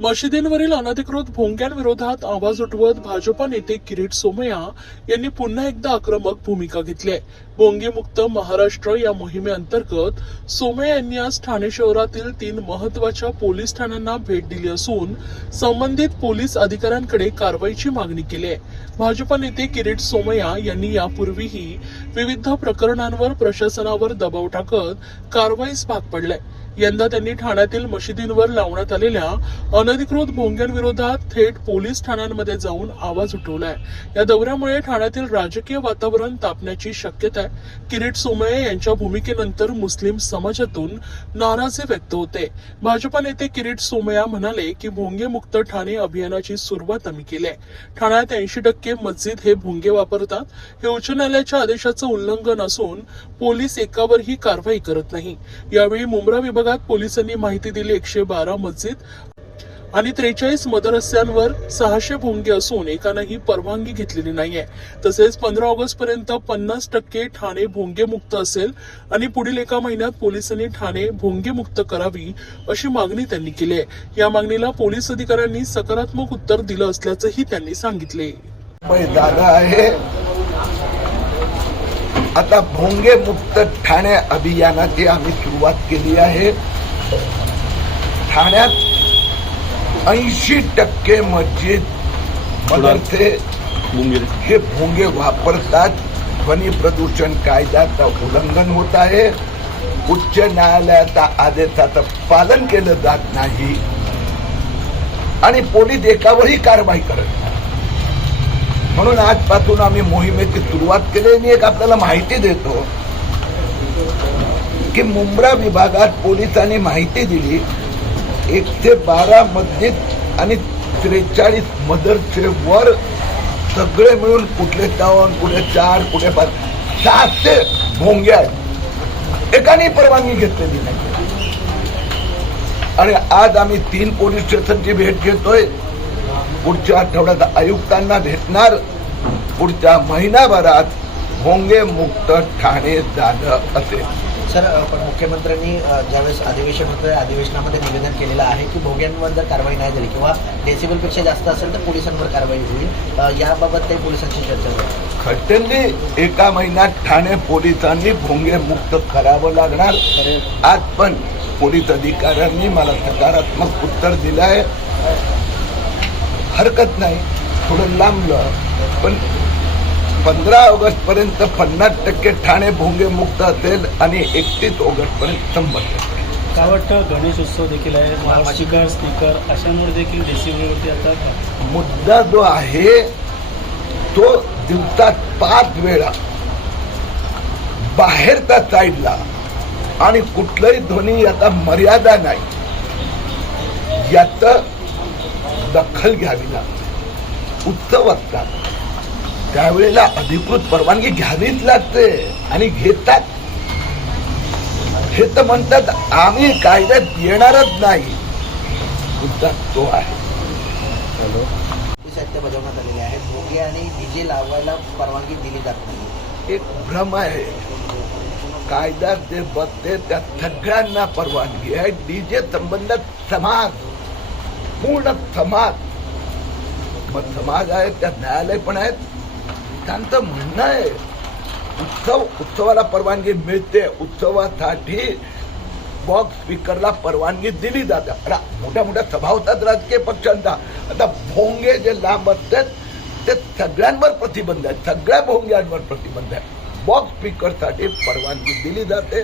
मशिदींवरील अनधिकृत भोंग्यांविरोधात आवाज उठवत भाजपा नेते किरीट सोमय्या यांनी पुन्हा एकदा आक्रमक भूमिका घेतली आहे. भोंगेमुक्त महाराष्ट्र या मोहिमेअंतर्गत सोमय्या यांनी आज ठाणे शहरातील 3 महत्वाच्या पोलीस ठाण्यांना भेट दिली असून संबंधित पोलीस अधिकाऱ्यांकडे कारवाईची मागणी केली आहे. भाजपा नेते किरीट सोमय्या यांनी यापूर्वीही विविध प्रकरणांवर प्रशासनावर दबाव टाकत कारवाईस भाग पडले. यंदा त्यांनी ठाण्यातील मशिदींवर लावण्यात आलेल्या अनधिकृत भोंग्यांविरोधात थेट पोलीस ठाण्यांमध्ये जाऊन आवाज उठवलाय. या दौऱ्यामुळे ठाण्यातील राजकीय वातावरण तापण्याची शक्यता आहे. किरीट सोमय्या यांच्या भूमिकेनंतर मुस्लिम समाजातून नाराजी व्यक्त होते. भाजपा नेते किरीट सोमय्या म्हणाले की भोंगेमुक्त ठाणे अभियानाची सुरुवात आम्ही केली आहे. ठाण्यात 80% मस्जिद हे भोंगे वापरतात. हे उच्च न्यायालयाच्या आदेशाचं उल्लंघन असून पोलीस एकावरही कारवाई करत नाही. यावेळी मुंब्रा विभागात पोलिसांनी माहिती दिली 112 मस्जिद आणि 43 मदरस्यांवर 600 भोंगे असून एकानंही परवानगी घेतलेली नाहीये. तसेच 15 ऑगस्ट पर्यंत 50% ठाणे भोंगेमुक्त असेल आणि पुढील एका महिन्यात पोलिसांनी ठाणे भोंगेमुक्त करावी अशी मागणी त्यांनी केली आहे. या मागणीला पोलीस अधिकाऱ्यांनी सकारात्मक उत्तर दिलं असल्याचंही त्यांनी सांगितले. दादा आहे आता भोंगे मुक्त ठाणे अभियानाची आम्ही सुरुवात केली आहे. ठाण्यात 80% मस्जिद मदरसे हे भोंगे वापरतात. ध्वनी प्रदूषण कायद्याचं उल्लंघन होत आहे. उच्च न्यायालयाच्या आदेशाचं पालन केलं जात नाही आणि पोलीस एकावरही कारवाई करत नाही. म्हणून आजपासून आम्ही मोहिमेची सुरुवात केली आणि एक आपल्याला माहिती देतो की मुंब्रा विभागात पोलिसांनी माहिती दिली 112 मस्जिद आणि 43 मदरसेवर सगळे मिळून कुठले 4 कुठे 4 कुठे 5 700 भोंगे आहेत. एकाने परवानगी घेतलेली नाही. आणि आज आम्ही 3 पोलीस स्टेशनची भेट घेतोय. पुढच्या आठवड्यात आयुक्तांना भेटणार. पुढच्या महिनाभरात भोंगे मुक्त ठाणे झालं असेल. सर, पण मुख्यमंत्र्यांनी ज्यावेळेस अधिवेशन होतं अधिवेशनामध्ये निवेदन केलेलं आहे की भोंग्यांवर जर कारवाई नाही झाली किंवा डेसिबलपेक्षा जास्त असेल तर पोलिसांवर कारवाई होईल. याबाबत काही पोलिसांची चर्चा झाली. खटली एका महिन्यात ठाणे पोलिसांनी भोंगे मुक्त करावं लागणार. आज पण पोलीस अधिकाऱ्यांनी मला सकारात्मक उत्तर दिलं आहे. हरकत नाही, थोडं लांबलं पण 15 ऑगस्ट पर्यंत 50% ठाणे भोंगे मुक्त असेल आणि 31 ऑगस्ट पर्यंत 100%. काय वाटतं, गणेशोत्सव देखील आहे, स्पीकर अशांवर देखील डेसिबलवरती आता मुद्दा जो आहे तो दिवसात 5 वेळा बाहेरच्या साईडला आणि कुठलंही ध्वनी याचा मर्यादा नाही याचं दखल घ्यावी लागते. उत्सव असतात त्यावेळेला अधिकृत परवानगी घ्यावीच लागते आणि घेतात. हे तर म्हणतात आम्ही कायद्यात येणारच नाही. मुद्दा तो आहे. साहित्य बजावण्यात आलेले आहे. भोंगे आणि डीजे लावायला परवानगी दिली जात नाही. एक भ्रम आहे. कायद्यात जे बसते त्या सगळ्यांना परवानगी आहे. डीजे संबंधात समाज, पूर्ण समाज, मग समाज आहे त्यात न्यायालय पण आहेत. त्यांचं म्हणणं आहे उत्सवाला परवानगी मिळते. उत्सवासाठी बॉक्स स्पीकरला परवानगी दिली जाते. मोठ्या मोठ्या सभा होतात राजकीय पक्षांचा. आता भोंगे जे लांब असतात ते सगळ्यांवर प्रतिबंध आहे. सगळ्या भोंग्यांवर प्रतिबंध आहे. बॉक्स स्पीकरसाठी परवानगी दिली जाते.